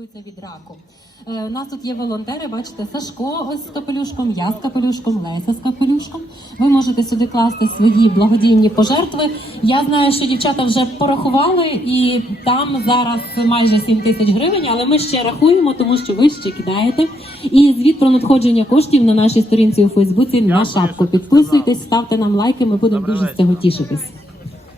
лікуються від раку. Е, У нас тут є волонтери, бачите, Сашко ось з капелюшком, я з капелюшком, Леся з капелюшком. Ви можете сюди класти свої благодійні пожертви. Я знаю, що дівчата вже порахували, і там зараз майже 7 тисяч гривень, але ми ще рахуємо, тому що ви ще кидаєте. І звіт про надходження коштів на нашій сторінці у Фейсбуці на шапку. Підписуйтесь, ставте нам лайки, ми будемо дуже з цього тішитись.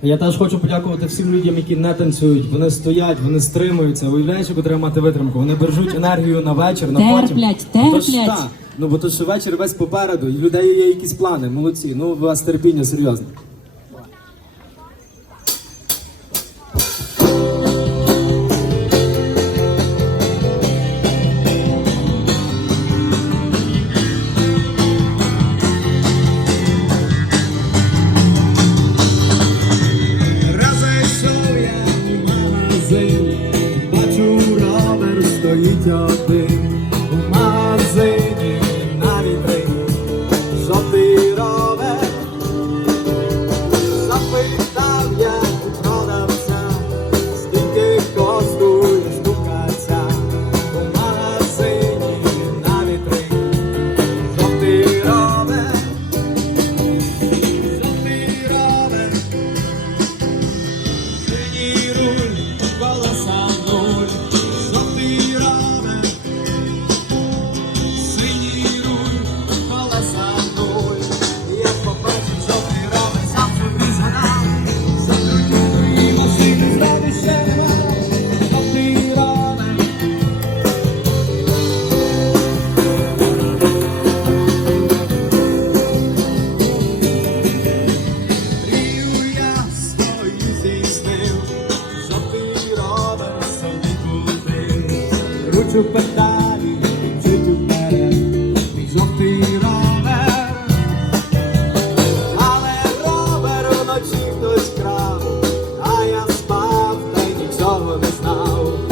Я теж хочу подякувати всім людям, які не танцюють. Вони стоять, вони стримуються. Уявляєш, яку треба мати витримку. Вони бережуть енергію на вечір, на потім. Терплять, Ну, терплять. Ну бо то що вечір весь попереду, і в людей є якісь плани. Молодці. Ну у вас терпіння серйозне. Ровер стоїть Ручу педалі, уперед, мій жовтий ровер. Але ровер вночі хтось крав, а я спав та й нічого не знав.